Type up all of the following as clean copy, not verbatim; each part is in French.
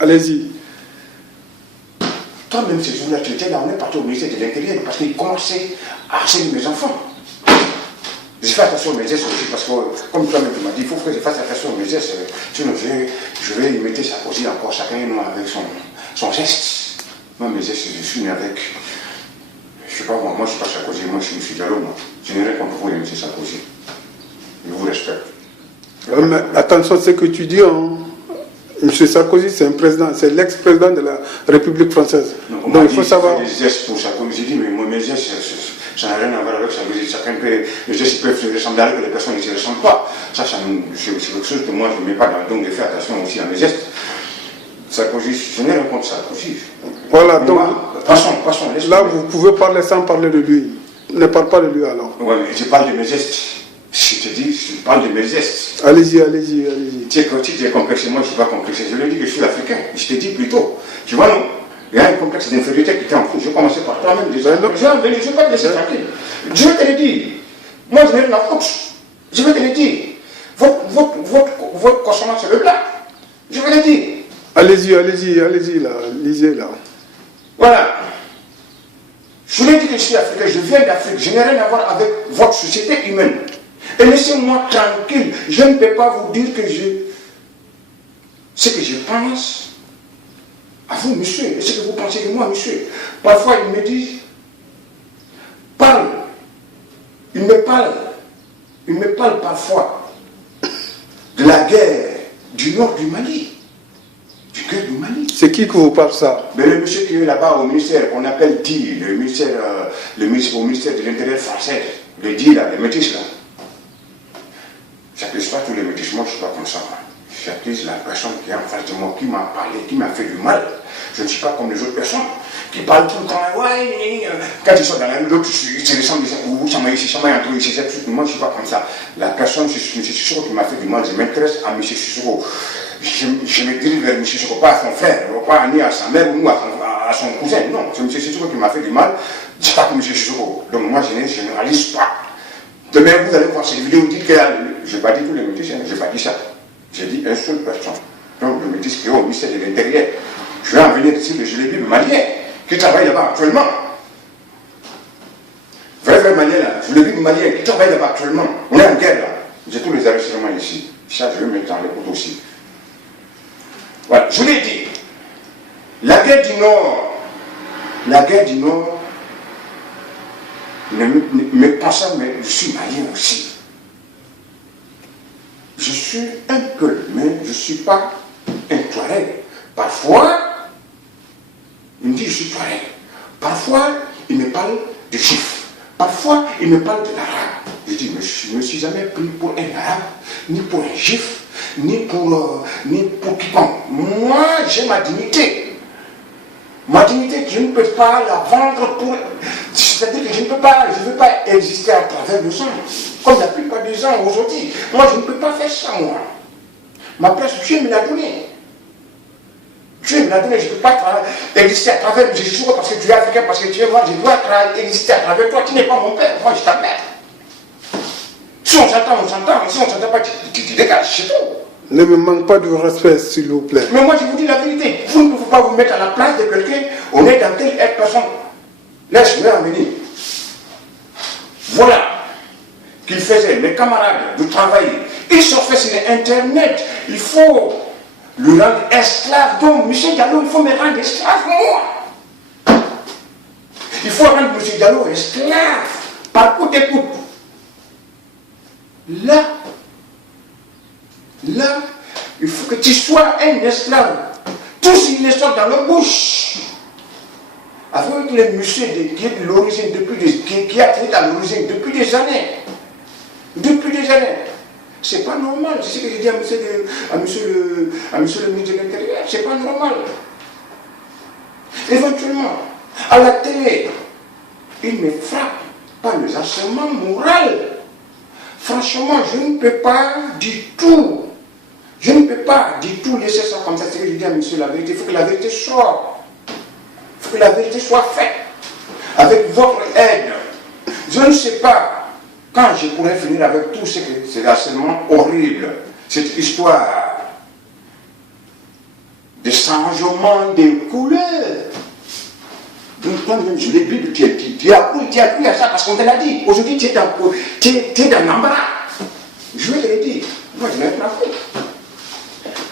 Allez-y. Toi-même, ces jours-là, tu étais là, on est parti au ministère de l'Intérieur parce qu'il commençait à harceler mes enfants. Je fais attention aux mes gestes aussi parce que, comme toi-même tu m'as dit, il faut que je fasse attention aux mes gestes. Sinon, je vais imiter Sarkozy encore, chacun avec son geste. Moi, mes gestes, je suis né avec. Je ne sais pas moi, je ne suis pas Sarkozy, moi je suis M. Diallo, moi. Je n'ai rien contre vous, M. Sarkozy. Je vous respecte. Mais attention à ce que tu dis, hein. M. Sarkozy, c'est un président, c'est l'ex-président de la République française. Donc il faut savoir. Des gestes pour Sarkozy, j'ai dit, mais moi, mes gestes, ça n'a rien à voir avec Sarkozy. Chacun peut, les gestes peuvent se ressembler alors que les personnes ne se ressemblent pas. Ça c'est quelque chose que moi je ne mets pas dans. Donc je fais attention aussi à mes gestes. Sarkozy, je n'ai rien contre Sarkozy. Voilà, donc. Passons. Là, vous pouvez parler sans parler de lui. Ne parle pas de lui alors. Oui, mais je parle de mes gestes. Je te dis, je parle de mes gestes. Allez-y. Tu es complexé, moi je ne suis pas complexé. Je lui ai dit que je suis africain. Je te dis plutôt. Tu vois, non? Il y a un complexe d'infériorité qui était en cours. Je commençais par toi-même déjà. Je ne vais pas te laisser tranquille. Je vais te le dire. Moi, je n'ai rien à foutre. Je vais te le dire. Votre consommateur, c'est le plat. Je vais le dire. Allez-y, là. Lisez, là. Voilà. Je vous ai dit que je suis africain. Je viens d'Afrique. Je n'ai rien à voir avec votre société humaine. Et laissez-moi tranquille. Je ne peux pas vous dire ce que je pense à vous, monsieur, et ce que vous pensez de moi, monsieur. Parfois, il me dit, parle. Il me parle parfois de la guerre du nord du Mali. C'est qui vous parle ça? Mais le monsieur qui est là-bas au ministère, qu'on appelle DI, au ministère de l'Intérieur français, le DI là, les métis là. J'accuse pas tous les métis, moi je ne suis pas comme ça. J'accuse la personne qui est en face de moi, qui m'a parlé, qui m'a fait du mal. Je ne suis pas comme les autres personnes qui parlent tout le temps. Ouais, quand ils sont dans la rue, l'autre, ils se ressemblent, ça m'a entre eux, moi je ne suis pas comme ça. La personne, c'est M. Sissoko qui m'a fait du mal, je m'intéresse à M. Sissoko. Je me dirige vers M. Sissoko, pas à son frère, pas ni à sa mère ou à son cousin. Non, c'est M. Sissoko qui m'a fait du mal, je ne suis pas comme M. Sissoko. Donc moi je ne généralise pas. Demain vous allez voir cette vidéo, vous dites que je n'ai pas dit tous les métis, je n'ai pas dit ça. J'ai dit une seule personne. Donc le métis qui est au ministère de l'Intérieur. Je vais en venir ici, je l'ai vu, malien, qui travaille là-bas actuellement. Vrai malien là, je l'ai vu, malien, qui travaille là-bas actuellement. On est en guerre là. J'ai tous les enregistrements ici. Ça, je vais mettre dans l'écoute aussi. Voilà, je vous l'ai dit. La guerre du Nord, mais pas ça, mais je suis malien aussi. Je suis un peu, mais je ne suis pas un Touareg. Parfois, il me dit je suis Touareg. Parfois, il me parle de juif. Parfois, il me parle de l'arabe. Je dis, mais je ne me suis jamais pris pour un arabe, ni pour un juif, ni pour quiconque. Moi, j'ai ma dignité. Ma dignité, je ne peux pas la vendre pour... C'est-à-dire que je ne veux pas exister à travers le sang, comme la plupart des gens aujourd'hui. Moi, je ne peux pas faire ça, moi. Ma place, Dieu me l'a donnée. Dieu me l'a donné, je ne peux pas exister à travers le Jésus parce que tu es africain, parce que tu es moi, je dois exister à travers toi. Tu n'es pas mon père, moi je suis ta mère. Si on s'entend, on s'entend, si on ne s'entend pas, tu dégages, c'est tout. Ne me manque pas de respect, s'il vous plaît. Mais moi, je vous dis la vérité. Vous ne pouvez pas vous mettre à la place de quelqu'un. On est dans telle personne. Laisse-moi en venir. Voilà qu'il faisait, mes camarades de travail. Ils surfaient sur Internet. Il faut le rendre esclave. Donc, M. Diallo, il faut me rendre esclave, moi. Il faut rendre M. Diallo esclave. Par coup d'écoute. Là, il faut que tu sois un esclave. Tous ils le sont dans leur bouche. Avec les messieurs qui est de l'origine qui a traité à l'origine depuis des années. Depuis des années. C'est pas normal. C'est ce que j'ai dit à monsieur le ministre de l'Intérieur. C'est pas normal. Éventuellement, à la télé, il me frappe par le harcèlement moral. Franchement, je ne peux pas du tout. Je ne peux pas du tout laisser ça comme ça. C'est ce que je dis à monsieur la vérité. Il faut que la vérité sorte. Il faut que la vérité soit faite. Avec votre aide. Je ne sais pas quand je pourrais finir avec tout ce harcèlement horrible. Cette histoire de changement des couleurs. Donc toi-même, je l'ai vu, tu as cru à ça parce qu'on te l'a dit. Aujourd'hui, tu es dans l'embarras. Je vais te le dire. Moi, je n'ai pas fait.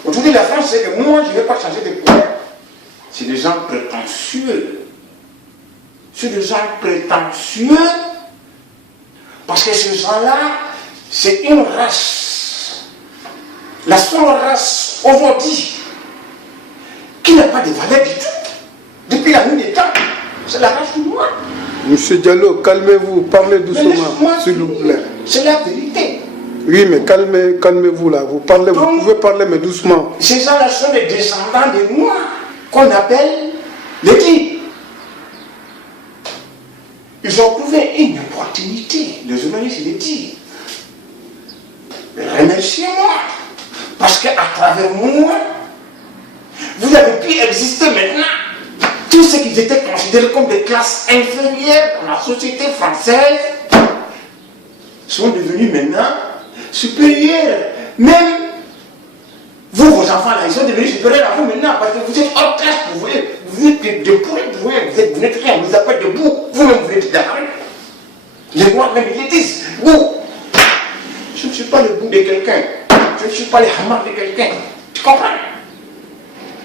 Aujourd'hui, la France, c'est que moi, je ne vais pas changer de couleur. C'est des gens prétentieux. C'est des gens prétentieux parce que ces gens-là, c'est une race. La seule race aujourd'hui qui n'a pas de valeur du tout. Depuis la nuit des temps, c'est la race noire. Monsieur Diallo, calmez-vous, parlez doucement, s'il vous plaît. C'est la vérité. Oui, mais calmez-vous là. Vous pouvez parler, mais doucement. Ces gens-là sont des descendants des Noirs qu'on appelle les Tigres. Ils ont trouvé une opportunité. Les journalistes, les Tigres. Remerciez-moi. Parce qu'à travers moi, vous avez pu exister maintenant. Tous ceux qui étaient considérés comme des classes inférieures dans la société française sont devenus maintenant supérieurs. Même vous, vos enfants là, ils sont devenus supérieurs à vous maintenant parce que vous êtes hors classe, vous êtes de pourri, vous n'êtes rien, vous appelez debout, vous-même vous êtes dans la rue. Les Noirs même ils le disent, vous, je ne suis pas le bout de quelqu'un, je ne suis pas les hammars de quelqu'un, tu comprends?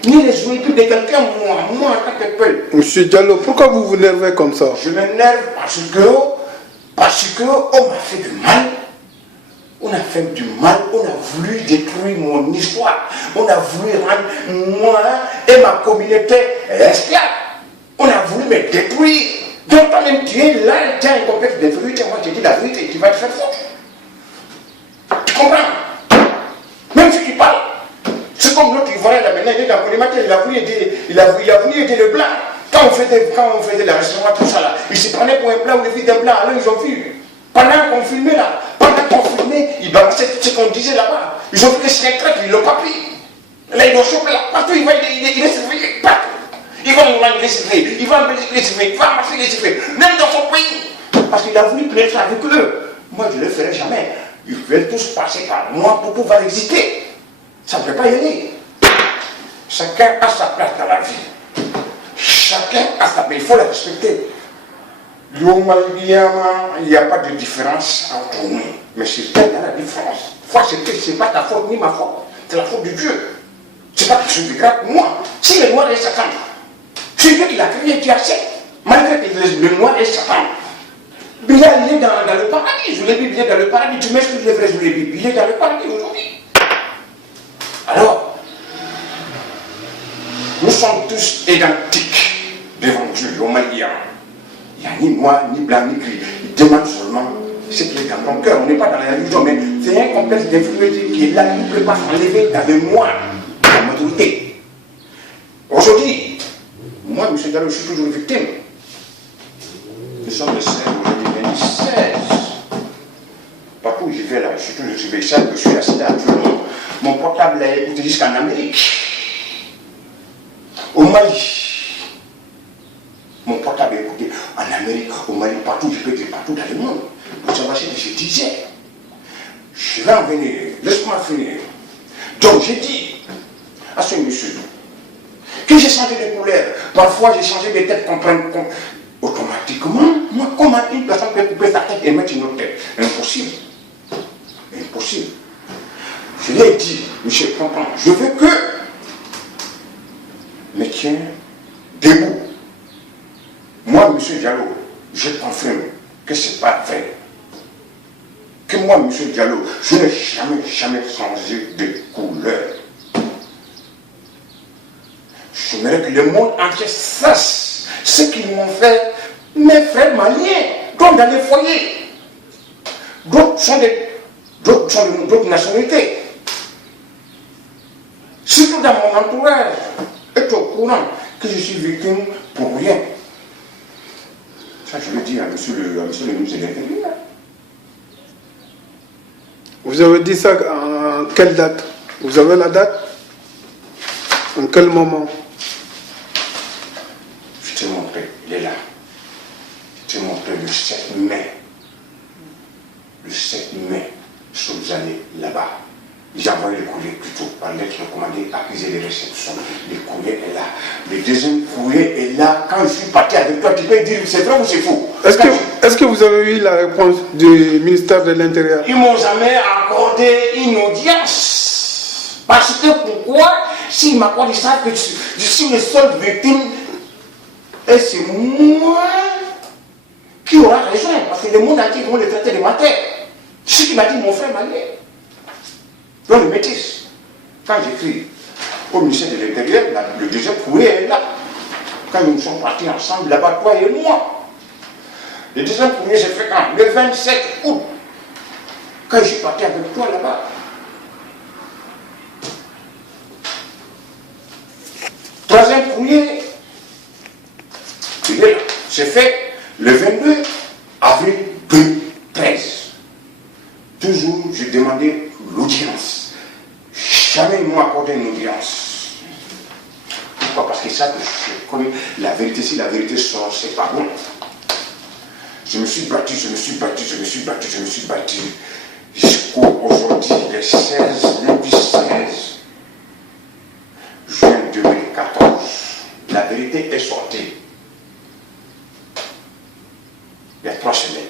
Ni les jouets de quelqu'un, moi en tant que peuple. Monsieur Diallo, pourquoi vous vous énervez comme ça? Je m'énerve parce qu'on m'a fait du mal. On a fait du mal, on a voulu détruire mon histoire. On a voulu rendre moi et ma communauté esclaves. On a voulu me détruire. Donc toi-même tu es là, tu as un complexe d'infériorité. Moi je te dis la vérité, tu vas te faire foutre. Tu comprends? Même si tu parles. C'est comme l'autre Ivoirien là maintenant, il est dans le collimateur, il a voulu aider le blanc. Quand on faisait la restauration, tout ça là, il se prenait pour un blanc ou le fils d'un blanc, alors ils ont vu. Pendant qu'on filmait là, ils balançaient tout ce qu'on disait là-bas. Ils ont vu que c'est un traître, ils ne l'ont pas pris. Là, ils l'ont chopé là, partout, il est surveillé, partout. Il va en Hollande, il est surveillé, il va en Belgique, il est surveillé, il va en Marseille, il est surveillé, même dans son pays. Parce qu'il a voulu pénétrer avec eux. Moi, je ne le ferai jamais. Ils veulent tous passer par moi pour pouvoir exister. Ça ne peut pas y aller. Chacun a sa place dans la vie. Chacun a sa place. Il faut la respecter. Il n'y a pas de différence entre nous. Mais c'est là la différence. C'est pas ta faute ni ma faute. C'est la faute de Dieu. C'est pas quelque chose de grave pour moi. Si le noir est Satan, c'est Dieu qui l'a créé, tu acceptes. Malgré que le noir est Satan. Bilal, il est dans le paradis. Je l'ai dit, il est dans le paradis. Tu m'excuses les vrais, je l'ai dit. Il est dans le paradis aujourd'hui. Alors, nous sommes tous identiques devant Dieu, l'homme hier. Il n'y a ni noir, ni blanc, ni gris. Il demande seulement ce qui est dans ton cœur. On n'est pas dans la religion, mais c'est un complexe d'infériorité qui est là, qui ne peut pas s'enlever dans le moi, la maturité. Aujourd'hui, moi, M. Diallo, je suis toujours victime. Nous sommes le 16, aujourd'hui, le 16. Partout où je vais là, je suis toujours surveillé. Je suis assis là, mon portable est écouté jusqu'en Amérique. Au Mali. Mon portable est écouté en Amérique, au Mali, partout, je peux dire partout dans le monde. Donc ça va ser, je disais, je vais en venir, laisse-moi finir. Donc j'ai dit à ce monsieur que j'ai changé de couleur. Parfois j'ai changé de tête automatiquement. Moi, comment une personne peut couper sa tête et mettre une autre tête? Impossible. Impossible. Je lui ai dit, monsieur, comprends, je veux que me tiens debout. Moi, monsieur Diallo, je confirme que ce n'est pas vrai. Que moi, monsieur Diallo, je n'ai jamais changé de couleur. J'aimerais que le monde entier sache ce qu'ils m'ont fait mes frères maliens, donc dans les foyers. D'autres sont d'autres nationalités. Surtout dans mon entourage, est au courant que je suis victime pour rien. Ça, je le dis à monsieur le ministre de l'Intérieur. Vous avez dit ça en quelle date? Vous avez la date? En quel moment? Je t'ai montré, il est là. Je t'ai montré le 7 mai. Le 7 mai, nous sommes allés là-bas. J'ai envoyé le courrier plutôt par lettre recommandée, accusé de réception. Le courrier est là. Le deuxième courrier est là. Quand je suis parti avec toi, tu peux dire c'est vrai ou c'est faux. Est-ce que vous avez eu la réponse du ministère de l'Intérieur? Ils ne m'ont jamais accordé une audience. Parce que pourquoi? S'ils m'accordent, ils savent que je suis le seul victime. Et c'est moi qui aura raison. Parce que le monde entier vont le traiter de menteur. C'est ce qu'il m'a dit mon frère malien. Dans le métis. Quand j'écris au ministère de l'Intérieur, le deuxième courrier est là. Quand nous sommes partis ensemble là-bas, toi et moi. Le deuxième courrier, j'ai fait quand? Le 27 août. Quand je suis parti avec toi là-bas. Troisième courrier, il est là. C'est fait le 22 avril 2013. Toujours, je demandais l'audience. Jamais ils m'ont accordé une audience. Pourquoi? Parce que ça, je connais la vérité. Si la vérité sort, c'est pas bon. Je me suis battu, jusqu'au aujourd'hui, le 16, lundi 16 juin 2014. La vérité est sortie. Il y a 3 semaines.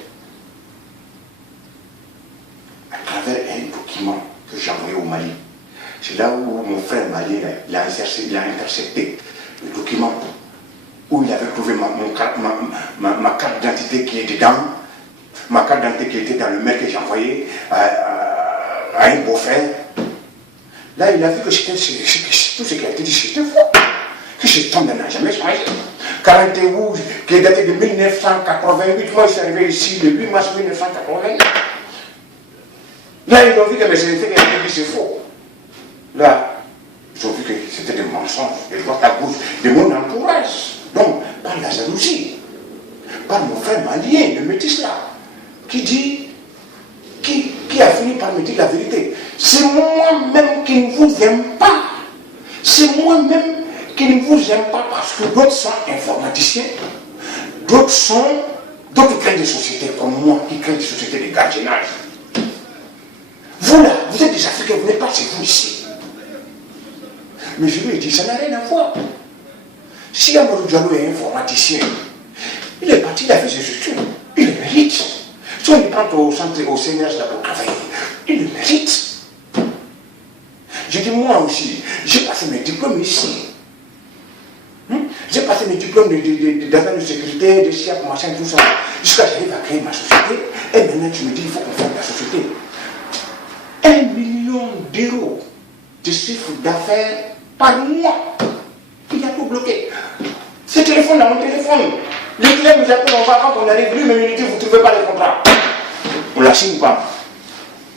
À travers un document que j'ai envoyé au Mali. C'est là où mon frère malien il a intercepté le document où il avait trouvé ma carte d'identité qui est dedans, ma carte d'identité qui était dans le mail que j'ai envoyé à un beau-frère. Là, il a vu que tout ce qui a été dit, c'était faux. Que cet homme n'a jamais changé. 41 qui est daté de 1988, moi je suis arrivé ici le 8 mars 1988. Là, ils ont vu que mes invités qui avaient dit c'est faux. Là, ils ont vu que c'était des mensonges, de droite à gauche, de mon entourage. Donc, par la jalousie, par mon frère malien, le métis là, qui a fini par me dire la vérité. C'est moi-même qui ne vous aime pas. C'est moi-même qui ne vous aime pas parce que d'autres sont informaticiens, d'autres créent des sociétés comme moi, qui créent des sociétés de gardiennage. Vous là, vous êtes des Africains, vous n'êtes pas chez vous ici. Mais je lui ai dit, ça n'a rien à voir. Si Amadou Diallo est informaticien, il est parti, il a fait ses études, il le mérite. Si on le prend au CNRS là pour travailler, il le mérite. J'ai dit, moi aussi, j'ai passé mes diplômes ici. J'ai passé mes diplômes d'agent de sécurité, de SIAP, machin, tout ça, jusqu'à j'arrive à créer ma société. Et maintenant, tu me dis, il faut qu'on fasse la société. 1 million d'euros de chiffre d'affaires par mois. Il a tout bloqué. Ce téléphone dans mon téléphone. Les clients nous appellent, on va quand on arrive, lui, mais il dit, vous ne trouvez pas les contrats. On ne la signe pas.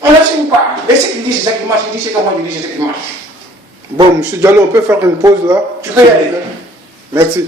On ne la signe pas. Et ce qu'il dit, c'est ça qui marche. Il dit, c'est comment il dit, c'est ça qui marche. Bon, M. Diallo, on peut faire une pause là? Tu peux y aller. Merci.